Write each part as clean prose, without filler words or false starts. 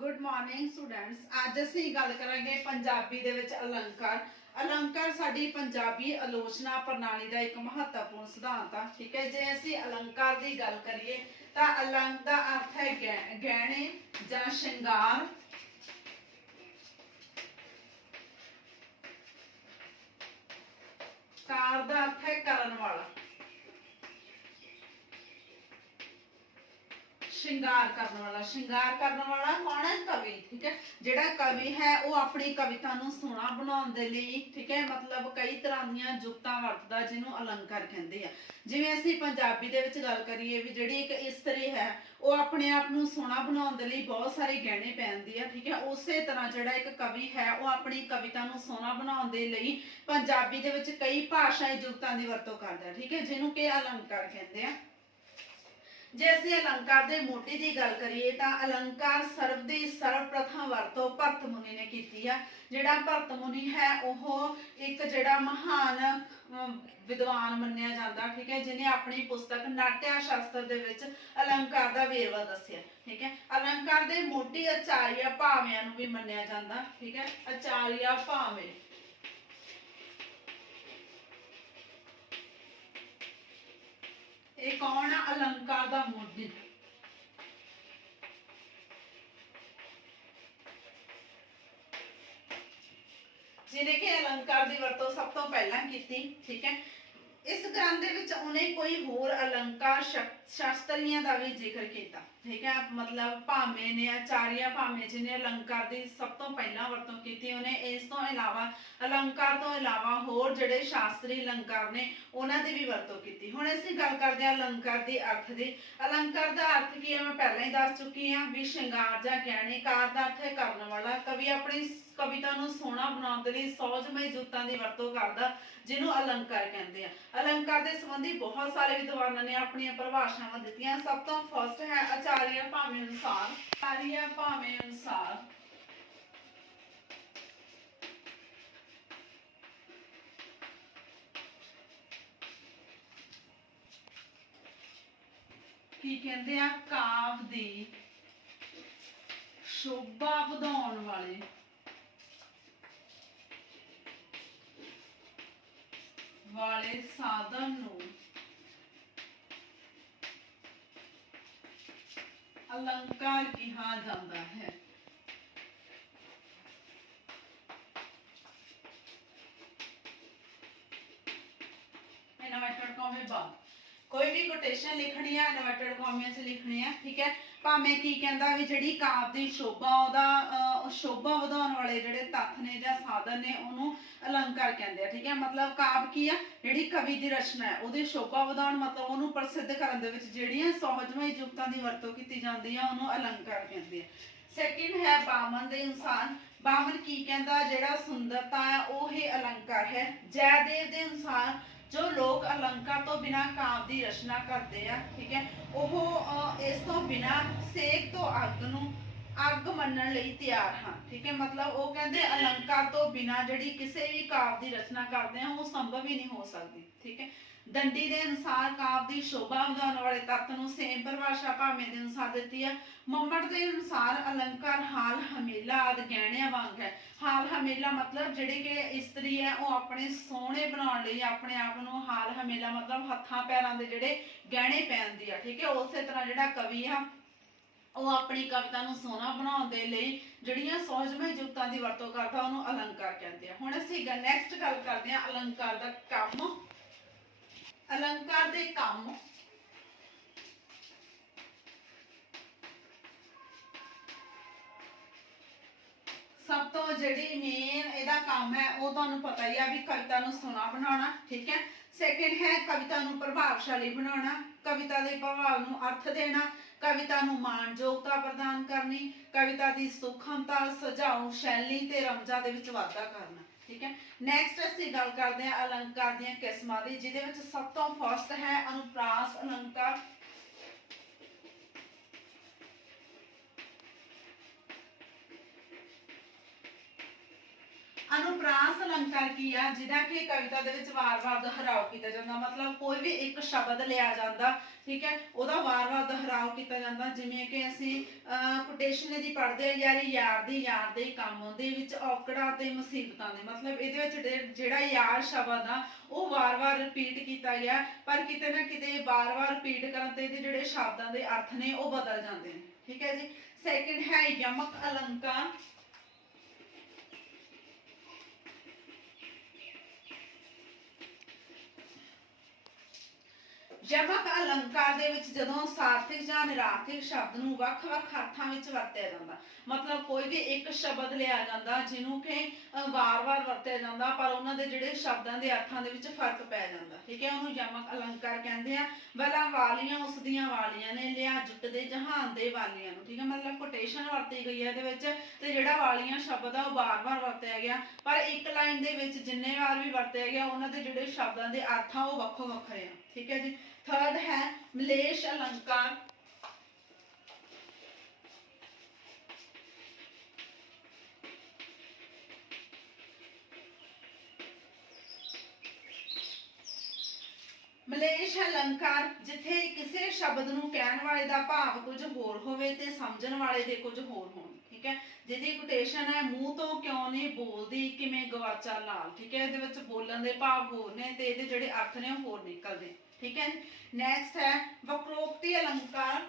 Good morning students. ਅੱਜ ਅਸੀਂ ਗੱਲ ਕਰਾਂਗੇ ਪੰਜਾਬੀ ਦੇ ਵਿੱਚ ਅਲੰਕਾਰ। ਅਲੰਕਾਰ ਸਾਡੀ ਪੰਜਾਬੀ ਆਲੋਚਨਾ ਪ੍ਰਣਾਲੀ ਦਾ ਇੱਕ ਮਹੱਤਵਪੂਰਨ ਸਿਧਾਂਤ ਆ। ਠੀਕ ਹੈ, ਜੇ ਅਸੀਂ ਅਲੰਕਾਰ ਦੀ ਗੱਲ ਕਰੀਏ ਤਾਂ ਅਲੰਕ ਦਾ ਅਰਥ ਹੈ ਗਹਿਣੇ ਜਾਂ ਸ਼ਿੰਗਾਰ। ਕਾਰ ਦਾ ਅਰਥ ਹੈ ਕਰਨ ਵਾਲਾ, श्रृंगार करने वाला। श्रृंगार करने वाला कौन है? कवि। ठीक है, जेड़ा कवि है वो अपनी कविता नूं सोहना बनाउण दे लई, ठीक है, मतलब कई तरह दीयां जुगतां वरतदा जिन्हों अलंकार कहंदे आ। जिवें असीं पंजाबी दे विच गल करिए भी जिहड़ी एक इस्त्री है वो अपने आप नूं सोहना बनाउण दे लई बहुत सारे गहने पहनदी है। ठीक है, उसे तरह जिहड़ा एक कवि है वो अपनी कविता नूं सोहना बनाउण दे लई पंजाबी दे विच कई भाषाई जुगतां दी वरतों करदा है। ठीक है, जिन्हों कि अलंकार कहंदे आ। जे असीं अलंकार दे मोटी की गल करिए तो अलंकार शब्द की सर्वप्रथम वरतों भरत मुनि ने की है। जिहड़ा भरत मुनि है वह एक जिहड़ा महान विद्वान मन्निया जाता। ठीक है, जिन्हें अपनी पुस्तक नाट्य शास्त्र दे विच अलंकार का वेरवा दस्सिया। ठीक है, अलंकार दे मोटी आचार्य भावियां नूं भी मन्निया जाता। ठीक है, आचार्य भावे ਇਹ ਕੌਣ ਆ? अलंकार ਦਾ ਮੋਢੀ। ਜਿਹਨੇ ਕਿ अलंकार ਦੀ ਵਰਤੋਂ ਸਭ ਤੋਂ ਪਹਿਲਾਂ ਕੀਤੀ। ठीक है, इस ग्रंथ दे विच उन्हें कोई होर अलंकार शास्त्रियां का भी जिक्र किया। ठीक है, मतलब भावे ने आचार्य भावे जिन्हें अलंकार की सब तो पहला वरतों की, उन्हें इस तो इलावा अलंकार तो इलावा होर जिहड़े शास्त्री अलंकार ने उन्हां दी भी वरतों की। हुण असीं गल करदे हां अलंकार के अर्थ की। अलंकार का अर्थ की है मैं पहले ही दस चुकी हाँ भी श्रृंगार जां गहने। कार का अर्थ है करन वाला। कवि अपनी कविता नूं सोहना बनाउण दे लई सौजमई जुगतां दी वरतों करदा जिन्हों अलंकार कहते हैं। अलंकार के संबंधी बहुत सारे विद्वानों ने अपन परिभाषावां दित्तियां। सब तो फर्स्ट है आचार्य भावे अनुसार। आचार्य भावे अनुसार की कहते हैं? काव्य दी शोभा वधाउण वाले वाले साधन नूं अलंकार कहा जाता है। इन्वर्टेड कॉमे बाद कोई भी कोटेशन लिखनी है इन्वर्टेड कॉमे च लिखनी है। ठीक है, भावें की कहंदा भी जिहड़ी काव्य दी शोभा ओहदा शोभा वधाउण वाले जिहड़े तत्थ ने जां साधन ने उहनूं अलंकार कहंदे आ। ठीक है, मतलब काव्य की है जिहड़ी कवि दी रचना है उहदी शोभा वधाउण मतलब उहनूं प्रसिद्ध करन दे विच जिहड़ियां सहजमई जुगतां दी वरतों कीती जांदी है उहनूं अलंकार कहंदे आ। सैकेंड है बामन दे अनुसार। बामन की कहंदा जिहड़ा सुंदरता है वह ही अलंकार है। जयदेव दे अनुसार जो लोग अलंकार तो बिना काव्य की रचना करते हैं, ठीक है, वह इस तो बिना सेक तो अग नूं अग मनण लई तैयार हाँ। ठीक है, मतलब वो कहते अलंकार तो बिना जिहड़ी किसी भी काव्य की रचना करते हैं वो संभव ही नहीं हो सकती। ठीक है, दंडी के अनुसार काव्य की शोभा वधाउण वाले तत्त नूं सेम परिभाषा भावे के अनुसार दी है। मम्मट के अनुसार अलंकार हाल हमेला आदि गहणियां वांग है। हाल हमेला मतलब जिहड़ी कि स्त्री है वो अपने सोहणे बनाउण लई अपने आप नूं हाल हमेला मतलब हत्थां पैरां दे जिहड़े गहणे पहनदी है। ठीक है, उसे तरह जिहड़ा कवि है वो अपनी कविता नूं सोहना बनाउण दे लई जिहड़ियां सहजमई जुगतां दी वरतों करदा उहनूं अलंकार कहंदे आ। हुण असीं नैक्सट गल करदे हां अलंकार दा काम। अलंकार दे काम सब तो जिहड़ी मेन इहदा काम है वो तुहानूं पता ही है भी कविता नूं सोहना बनाउणा। ठीक है, सैकेंड है कविता नूं प्रभावशाली बनाउणा, कविता दे प्रभाव नूं अर्थ देना, कविता नूं मानयोगता प्रदान करनी, कविता दी सूखमता सजाऊ शैली ते रमजा दे विच वाधा करना। ठीक है, नैक्सट असीं गल करदे हां अलंकार दीयां किस्मां दी, जिहदे विच सब तो फर्स्ट है अनुप्रास अलंकार। अनुप्रास अनुप्रास अलंकार की आ जिहदा कि कविता दे विच वार-वार दोहराव किया जाता, मतलब कोई भी एक शब्द लिया जाता, ठीक है, ਉਹਦਾ ਵਾਰ-ਵਾਰ दोहराव किया जाता। जिवें कि ਅਸੀਂ ਕੋਟੇਸ਼ਨ ਦੀ ਪੜ੍ਹਦੇ ਆ, ਯਾਰ ਦੇ ਕੰਮ ਦੇ ਵਿੱਚ ਔਕੜਾਂ ਤੇ ਮੁਸੀਬਤਾਂ ਦੇ, मतलब ਇਹਦੇ ਵਿੱਚ ਜਿਹੜਾ ਯਾਰ ਸ਼ਬਦ ਆ ਉਹ ਵਾਰ-ਵਾਰ ਰਿਪੀਟ ਕੀਤਾ ਗਿਆ, ਪਰ ਕਿਤੇ ਨਾ ਕਿਤੇ ਵਾਰ-ਵਾਰ ਰਿਪੀਟ ਕਰਨ ਤੇ ਇਹਦੇ ਜਿਹੜੇ ਸ਼ਬਦਾਂ ਦੇ ਅਰਥ ਨੇ ਉਹ ਬਦਲ ਜਾਂਦੇ ਨੇ, ਠੀਕ ਹੈ ਜੀ। ਸੈਕਿੰਡ है यमक अलंकार। यमक अलंकार ਦੇ ਵਿੱਚ ਜਦੋਂ ਸਾਰਥਿਕ ਜਾਂ ਨਿਰਾਰਥਕ ਸ਼ਬਦ ਨੂੰ ਵੱਖ-ਵੱਖ ਅਰਥਾਂ ਵਿੱਚ ਵਰਤਿਆ ਜਾਂਦਾ, मतलब कोई भी एक शब्द लिया जाता ਜਿਹਨੂੰ ਕਿ ਵਾਰ-ਵਾਰ ਵਰਤਿਆ ਜਾਂਦਾ ਪਰ ਉਹਨਾਂ ਦੇ ਜਿਹੜੇ ਸ਼ਬਦਾਂ ਦੇ ਅਰਥਾਂ ਦੇ ਵਿੱਚ ਫਰਕ ਪੈ ਜਾਂਦਾ, ਠੀਕ ਹੈ, ਉਹਨੂੰ ਯਮਕ अलंकार ਕਹਿੰਦੇ ਆ। ਬਲਾ ਵਾਲੀਆਂ ਉਸ ਦੀਆਂ ਵਾਲੀਆਂ ਨੇ, ਲਿਆ ਜੁੱਟ ਦੇ ਜਹਾਨ ਦੇ ਵਾਲੀਆਂ ਨੂੰ, ਠੀਕ ਹੈ, मतलब ਕੋਟੇਸ਼ਨ ਵਰਤੀ ਗਈ ਹੈ ਇਹਦੇ ਵਿੱਚ ਤੇ ਜਿਹੜਾ ਵਾਲੀਆਂ ਸ਼ਬਦ ਆ ਉਹ ਵਾਰ-ਵਾਰ ਵਰਤਿਆ ਗਿਆ, ਪਰ ਇੱਕ ਲਾਈਨ ਦੇ ਵਿੱਚ ਜਿੰਨੇ ਵਾਰ ਵੀ ਵਰਤਿਆ ਗਿਆ ਉਹਨਾਂ ਦੇ ਜਿਹੜੇ ਸ਼ਬਦਾਂ ਦੇ ਅਰਥ ਆ ਉਹ ਵੱਖੋ ਵੱਖਰੇ ਆ, ठीक है जी। थर्ड है मलेश अलंकार। ਮਲੇਸ਼ अलंकार ਜਿੱਥੇ ਕਿਸੇ ਸ਼ਬਦ ਨੂੰ ਕਹਿਣ ਵਾਲੇ ਦਾ ਭਾਵ ਕੁਝ ਹੋਰ ਹੋਵੇ ਤੇ ਸਮਝਣ ਵਾਲੇ ਦੇ ਕੁਝ ਹੋਰ ਹੋਣ, ਠੀਕ ਹੈ, ਜਿਹਦੀ ਕੋਟੇਸ਼ਨ ਹੈ ਮੂੰਹ ਤੋਂ ਕਿਉਂ ਨਹੀਂ ਬੋਲਦੀ ਕਿਵੇਂ ਗਵਾਚਾ ਲਾਲ, ਠੀਕ ਹੈ, ਇਹਦੇ ਵਿੱਚ ਬੋਲਣ ਦੇ ਭਾਵ ਹੋਰ ਨੇ ਤੇ ਇਹਦੇ ਜਿਹੜੇ ਅਰਥ ਨੇ ਉਹ ਹੋਰ ਨਿਕਲਦੇ, ठीक है। नेक्स्ट है वक्रोक्ति अलंकार।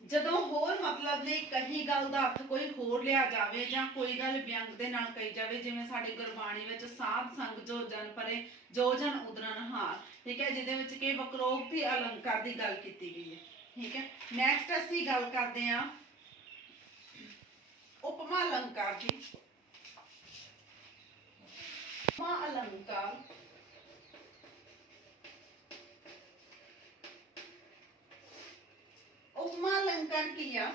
ਜਦੋਂ ਹੋਰ ਮਤਲਬ ਲਈ ਕਹੀ ਗੱਲ ਦਾ ਅਰਥ ਕੋਈ ਹੋਰ ਲਿਆ ਜਾਵੇ ਜਾਂ ਕੋਈ ਗੱਲ ਵਿਅੰਗ ਦੇ ਨਾਲ ਕਹੀ ਜਾਵੇ, ਜਿਵੇਂ ਸਾਡੀ ਗੁਰਬਾਣੀ ਵਿੱਚ ਸਾਧ ਸੰਗ ਜੋ ਜਨ ਪਰੇ ਜੋ ਜਨ ਉਦਰਨ ਹਾਰ, ਠੀਕ ਹੈ, ਜਿਹਦੇ ਵਿੱਚ ਕਿ ਵਕਰੋਕਤੀ अलंकार ਦੀ ਗੱਲ ਕੀਤੀ ਗਈ ਹੈ, ठीक है। नेक्स्ट ਅਸੀਂ ਗੱਲ ਕਰਦੇ ਹਾਂ उपमा अलंकार की। उपमा अलंकार उपमा अलंकार की आ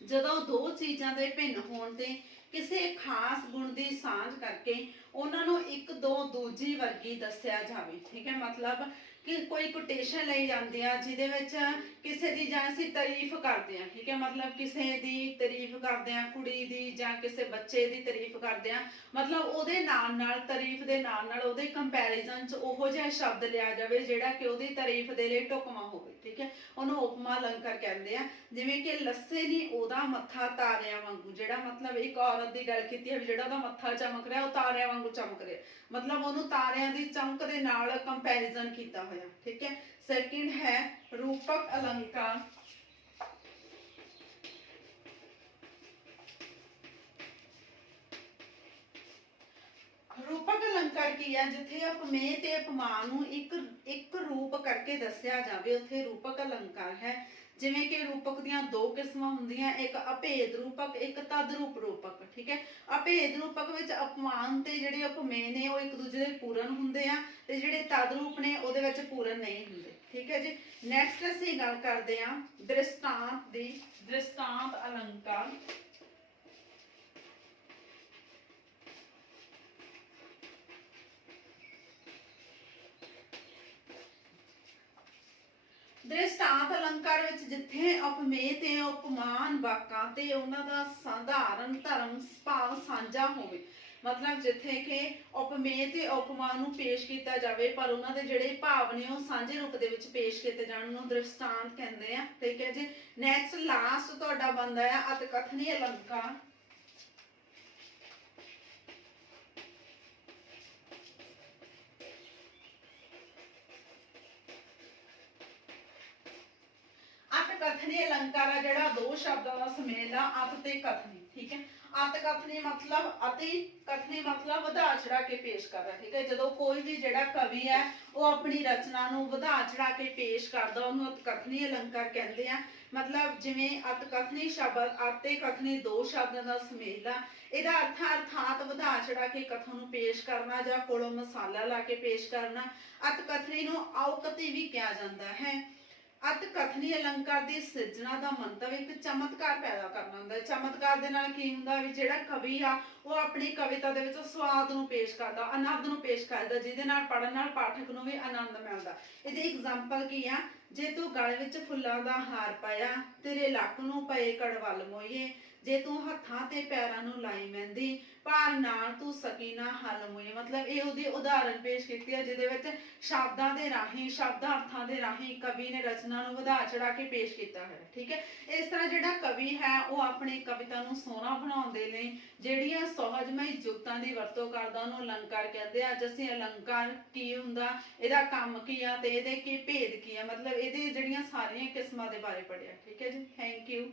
ਜਦੋਂ ਦੋ ਚੀਜ਼ਾਂ ਦੇ ਭਿੰਨ ਹੋਣ ਤੇ ਕਿਸੇ ਖਾਸ ਗੁਣ ਦੀ ਸਾਂਝ ਕਰਕੇ ਉਹਨਾਂ ਨੂੰ ਇੱਕ ਦੋ ਦੂਜੀ ਵਰਗੀ ਦੱਸਿਆ ਜਾਵੇ, ਠੀਕ ਹੈ, मतलब कि कोई कोटेशन लाई जाती है जिहदे विच किसी दी जां असीं तारीफ करते हैं, ठीक है, मतलब किसी दी तारीफ करते हैं, कुड़ी दी जां किसी बच्चे दी तारीफ करते हैं, मतलब उहदे नाल नाल तारीफ दे नाल नाल उहदे कंपैरिजन च उहो जिहा शब्द लिया जावे जिहड़ा कि उहदी तारीफ दे लई ढुकवां होवे, ठीक है, उहनूं उपमा अलंकार कहंदे आ। जिवें कि लस्से नी ओहदा मत्था तारियां वांगू, जिहड़ा मतलब एक औरत दी गल कीती है जिहड़ा ओहदा मत्था चमक रिहा, ओह तारियां वांगू चमक रिहा, मतलब उहनूं तारियां दी चमक दे नाल कंपैरिजन कीता होया, ठीक है। सेकंड है रूपक अलंकार। रूपक अलंकार की है जिथे उपमेय ते उपमान नूं एक रूप करके दस्सिया जावे, उत्थे रूपक अलंकार है। जिवें कि रूपक दियां दो किस्मां हुंदियां, एक अभेद रूपक एक तदरूप रूपक, ठीक है। अभेद रूपक विच उपमान ते जिहड़े उपमेय ने ओह एक दूजे दे पूरन हुंदे आ ते जिहड़े तदरूप ने ओहदे विच पूरन नहीं हुंदे, ठीक है जी। नैक्सट असीं गल करदे हां दृष्टांत दी। दृष्टांत अलंकार दृष्टांत अलंकार विच जिथे उपमेय ते उपमान वाकां ते उन्हां दा साधारण धर्म भाव सांझा होवे, मतलब जिथे कि उपमेय ते उपमा नूं पेश किया जावे पर उन्हां दे जिहड़े भाव ने ओह सांझे रूप दे विच पेश किए जाण नूं दृष्टांत कहंदे आ, ठीक है जी। नैक्सट लास्ट तुहाडा बनदा है अतकथनी अलंकार। कथनी अलंकार है जिहड़ा दो शब्दों का सुमेल आ, अत ते कथनी, ठीक है। अत कथनी मतलब अति, कथनी मतलब वधा चढ़ा के पेश कर रहा, ठीक है। जदों कोई भी जिहड़ा कवि है वो अपनी रचना नूं वधा चढ़ा के पेश करदा उहनूं अत कथनी अलंकार कहंदे आ। मतलब जिवें अत कथनी शब्द अत ते कथनी दो शब्दों का सुमेल आ, इहदा अर्थ अर्थात वधा चढ़ा के कथन नूं पेश करना जां कोलों मसाला ला के पेश करना। अत कथनी नूं औकति भी कहा जाता है। ਅਤ ਕਥਨੀ ਅਲੰਕਾਰ ਦੀ ਸਿਰਜਣਾ ਦਾ ਮੰਤਵ ਇੱਕ ਚਮਤਕਾਰ ਪੈਦਾ ਕਰਨਾ ਹੁੰਦਾ ਹੈ। ਚਮਤਕਾਰ ਦੇ ਨਾਲ ਕੀ ਹੁੰਦਾ ਵੀ ਜਿਹੜਾ ਕਵੀ ਆ ਉਹ ਆਪਣੀ ਕਵਿਤਾ ਦੇ ਵਿੱਚ ਸਵਾਦ ਨੂੰ ਪੇਸ਼ ਕਰਦਾ, ਆਨੰਦ ਨੂੰ ਪੇਸ਼ ਕਰਦਾ, ਜਿਹਦੇ ਨਾਲ ਪੜ੍ਹਨ ਨਾਲ ਪਾਠਕ ਨੂੰ ਵੀ ਆਨੰਦ ਮਿਲਦਾ। ਇਹਦੀ ਐਗਜ਼ਾਮਪਲ ਕੀ ਆ, ਜੇ ਤੂੰ ਗਲ ਵਿੱਚ ਫੁੱਲਾਂ ਦਾ ਹਾਰ ਪਾਇਆ, ਤੇਰੇ ਲੱਕ ਨੂੰ ਪਏ ਕੜਵੱਲ ਮੋਈਏ, ਜੇ ਤੂੰ ਹੱਥਾਂ ਤੇ ਪੈਰਾਂ ਨੂੰ ਲਾਈ ਮਹਿੰਦੀ, ਭਾਰ ਨਾਲ ਤੂੰ ਸਕੀ ਨਾ ਹੱਲ ਮੋਈਏ। ਮਤਲਬ ਇਹ ਉਹਦੀ ਉਦਾਹਰਨ ਪੇਸ਼ ਕੀਤੀ ਹੈ ਜਿਹਦੇ ਵਿੱਚ ਸ਼ਬਦਾਂ ਦੇ ਰਾਹੀਂ, ਸ਼ਬਦਾਂ ਅਰਥਾਂ ਦੇ ਰਾਹੀਂ ਕਵੀ ਨੇ ਰਚਨਾ ਨੂੰ ਵਧਾ ਚੜਾ ਕੇ ਪੇਸ਼ ਕੀਤਾ ਹੈ। ਠੀਕ ਹੈ, ਇਸ ਤਰ੍ਹਾਂ ਜਿਹੜਾ ਕਵੀ ਹੈ ਉਹ ਆਪਣੀ ਕਵਿਤਾ ਨੂੰ ਸੋਹਣਾ ਬਣਾਉਣ ਦੇ ਲਈ ਜਿਹੜੀਆਂ ਸਹਿਜਮਈ ਜੁਗਤਾਂ ਦੀ ਵਰਤੋਂ ਕਰਦਾ ਉਹਨੂੰ ਅਲੰਕਾਰ ਕਹਿੰਦੇ ਆ। ਅੱਜ ਅਸੀਂ ਅਲੰਕਾਰ ਕੀ ਹੁੰਦਾ, ਇਹਦਾ ਕੰਮ ਕੀ ਆ ਤੇ ਇਹਦੇ ਕੀ ਭੇਦ ਕੀ ਆ, ਮਤਲਬ ਇਹਦੇ ਜਿਹੜੀਆਂ ਸਾਰੀਆਂ ਕਿਸਮਾਂ ਦੇ ਬਾਰੇ ਪੜ੍ਹਿਆ। ਠੀਕ ਹੈ ਜੀ, ਥੈਂਕ ਯੂ।